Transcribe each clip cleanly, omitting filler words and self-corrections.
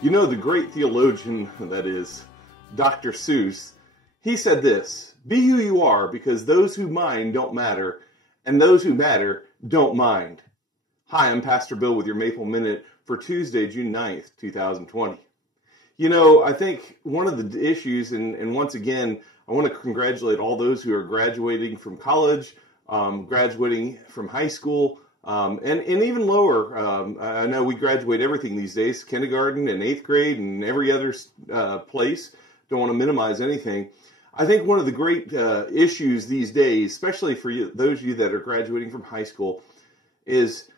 You know, the great theologian, that is, Dr. Seuss, he said this: be who you are, because those who mind don't matter, and those who matter don't mind. Hi, I'm Pastor Bill with your Maple Minute for Tuesday, June 9th, 2020. You know, I think one of the issues, and once again, I want to congratulate all those who are graduating from college, graduating from high school, and even lower. I know we graduate everything these days, kindergarten and 8th grade and every other place. Don't want to minimize anything. I think one of the great issues these days, especially for you, those of you that are graduating from high school, is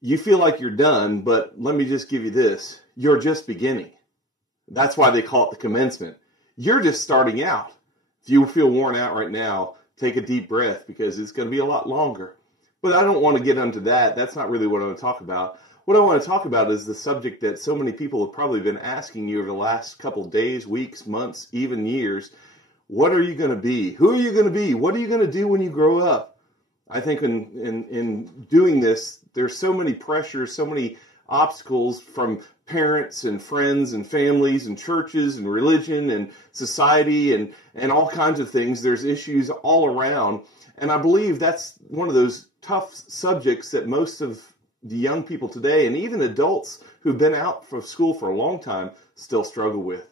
you feel like you're done, but let me just give you this: you're just beginning. That's why they call it the commencement. You're just starting out. If you feel worn out right now, take a deep breath, because it's going to be a lot longer. But I don't want to get into that. That's not really what I want to talk about. What I want to talk about is the subject that so many people have probably been asking you over the last couple days, weeks, months, even years. What are you going to be? Who are you going to be? What are you going to do when you grow up? I think in doing this, there's so many pressures, so many obstacles from parents and friends and families and churches and religion and society and all kinds of things. There's issues all around. And I believe that's one of those tough subjects that most of the young people today, and even adults who've been out from school for a long time, still struggle with.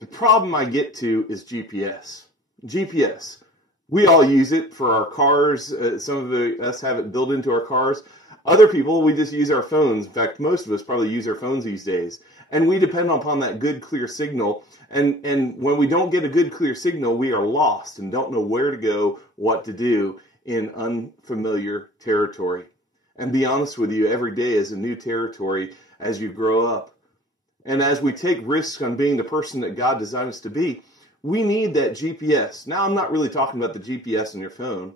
The problem I get to is GPS. GPS. We all use it for our cars. Some of us have it built into our cars. Other people, we just use our phones. In fact, most of us probably use our phones these days. And we depend upon that good, clear signal. And when we don't get a good, clear signal, we are lost and don't know where to go, what to do in unfamiliar territory. And be honest with you, every day is a new territory as you grow up. And as we take risks on being the person that God designed us to be, we need that GPS. Now, I'm not really talking about the GPS on your phone.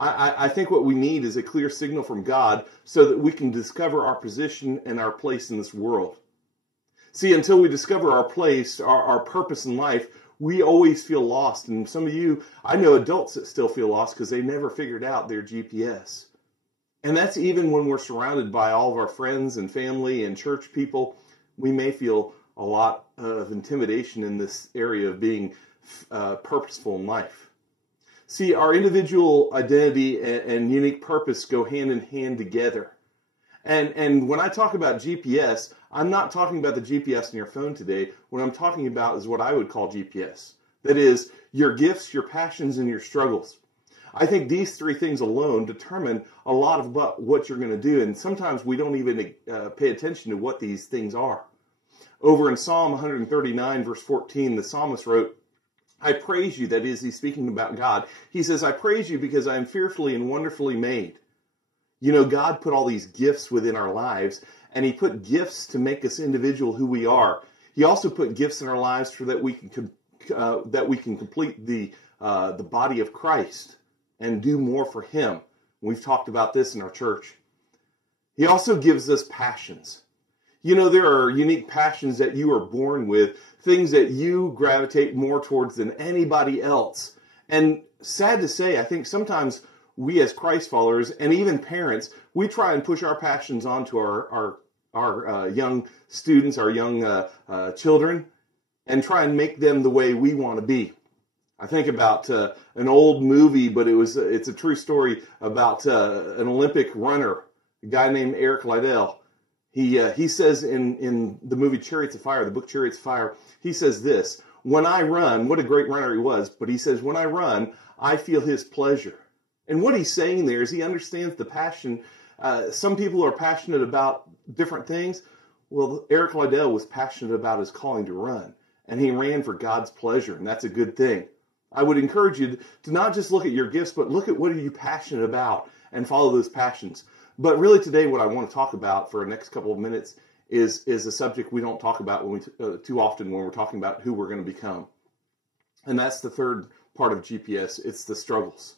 I think what we need is a clear signal from God so that we can discover our position and our place in this world. See, until we discover our place, our purpose in life, we always feel lost. And some of you, I know adults that still feel lost because they never figured out their GPS. And that's even when we're surrounded by all of our friends and family and church people. We may feel a lot of intimidation in this area of being purposeful in life. See, our individual identity and unique purpose go hand in hand together. And when I talk about GPS, I'm not talking about the GPS in your phone today. What I'm talking about is what I would call GPS. That is, your gifts, your passions, and your struggles. I think these three things alone determine a lot about what you're going to do. And sometimes we don't even pay attention to what these things are. Over in Psalm 139, verse 14, the psalmist wrote, I praise you, that is, he's speaking about God. He says, I praise you because I am fearfully and wonderfully made. You know, God put all these gifts within our lives, and he put gifts to make us individual who we are. He also put gifts in our lives so that we can complete the body of Christ and do more for him. We've talked about this in our church. He also gives us passions. You know, there are unique passions that you are born with, things that you gravitate more towards than anybody else. And sad to say, I think sometimes we as Christ followers and even parents, we try and push our passions onto our young students, our young children, and try and make them the way we want to be. I think about an old movie, but it's a true story about an Olympic runner, a guy named Eric Liddell. He says in the movie Chariots of Fire, the book Chariots of Fire, he says this: when I run, what a great runner he was, but he says, when I run, I feel his pleasure. And what he's saying there is he understands the passion. Some people are passionate about different things. Well, Eric Liddell was passionate about his calling to run, and he ran for God's pleasure, and that's a good thing. I would encourage you to not just look at your gifts, but look at what are you passionate about and follow those passions. But really today what I want to talk about for the next couple of minutes is a subject we don't talk about too often when we're talking about who we're going to become. And that's the third part of GPS. It's the struggles.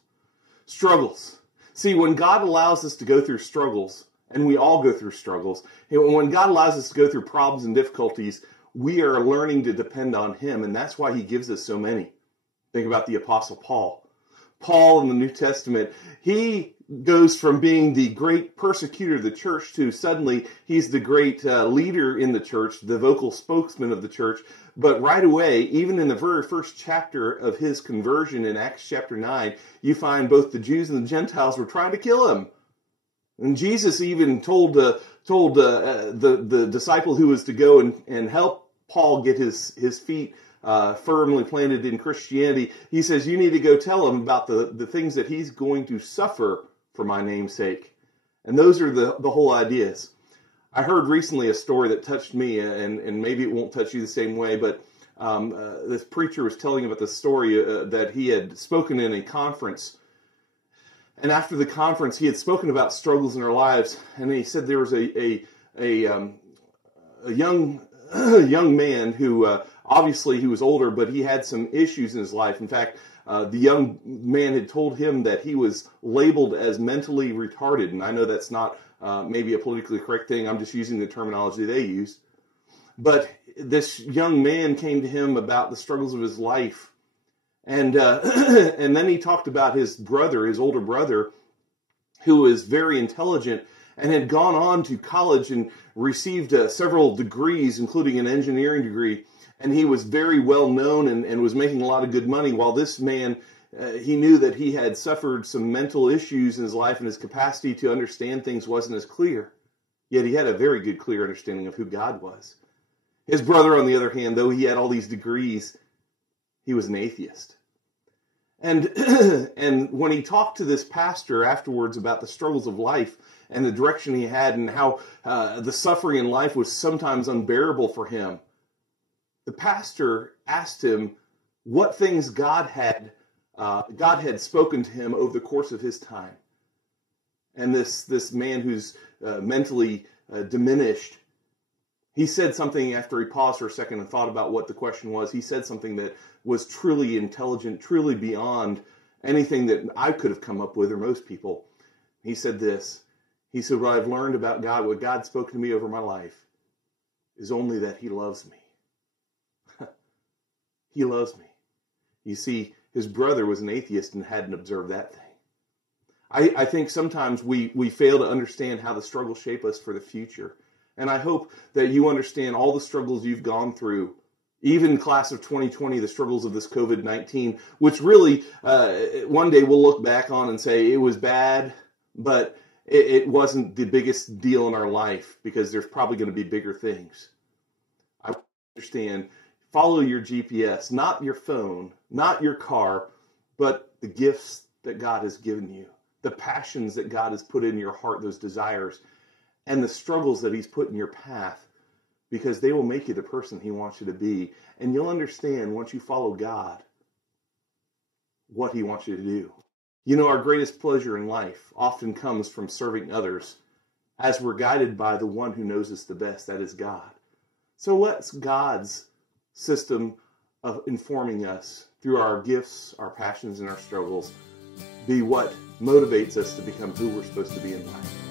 Struggles. See, when God allows us to go through struggles, and we all go through struggles, when God allows us to go through problems and difficulties, we are learning to depend on him, and that's why he gives us so many. Think about the Apostle Paul. Paul in the New Testament, he goes from being the great persecutor of the church to suddenly he's the great leader in the church, the vocal spokesman of the church. But right away, even in the very first chapter of his conversion in Acts chapter 9, you find both the Jews and the Gentiles were trying to kill him. And Jesus even told the disciple who was to go and help Paul get his feet firmly planted in Christianity. He says, you need to go tell him about the things that he's going to suffer for my name's sake. And those are the whole ideas. I heard recently a story that touched me, and maybe it won't touch you the same way, but this preacher was telling about the story that he had spoken in a conference. And after the conference, he had spoken about struggles in our lives, and he said there was a young man who obviously he was older, but he had some issues in his life. In fact, the young man had told him that he was labeled as mentally retarded, and I know that's not maybe a politically correct thing. I'm just using the terminology they use. But this young man came to him about the struggles of his life. And and then he talked about his brother, his older brother, who was very intelligent and had gone on to college and received several degrees, including an engineering degree. And he was very well known and was making a lot of good money, while this man, he knew that he had suffered some mental issues in his life and his capacity to understand things wasn't as clear. Yet he had a very good, clear understanding of who God was. His brother, on the other hand, though he had all these degrees, he was an atheist. And and when he talked to this pastor afterwards about the struggles of life and the direction he had and how the suffering in life was sometimes unbearable for him, the pastor asked him what things God had spoken to him over the course of his time. And this man who's mentally diminished, he said something after he paused for a second and thought about what the question was. He said something that was truly intelligent, truly beyond anything that I could have come up with or most people. He said this. He said, what I've learned about God, what God spoke to me over my life, is only that he loves me. He loves me. You see, his brother was an atheist and hadn't observed that thing. I think sometimes we fail to understand how the struggles shape us for the future. And I hope that you understand all the struggles you've gone through, even class of 2020, the struggles of this COVID-19, which really one day we'll look back on and say it was bad, but it wasn't the biggest deal in our life because there's probably going to be bigger things. I understand. Follow your GPS, not your phone, not your car, but the gifts that God has given you, the passions that God has put in your heart, those desires, and the struggles that he's put in your path, because they will make you the person he wants you to be. And you'll understand once you follow God what he wants you to do. You know, our greatest pleasure in life often comes from serving others as we're guided by the one who knows us the best, that is God. So let's God's system of informing us through our gifts, our passions, and our struggles be what motivates us to become who we're supposed to be in life.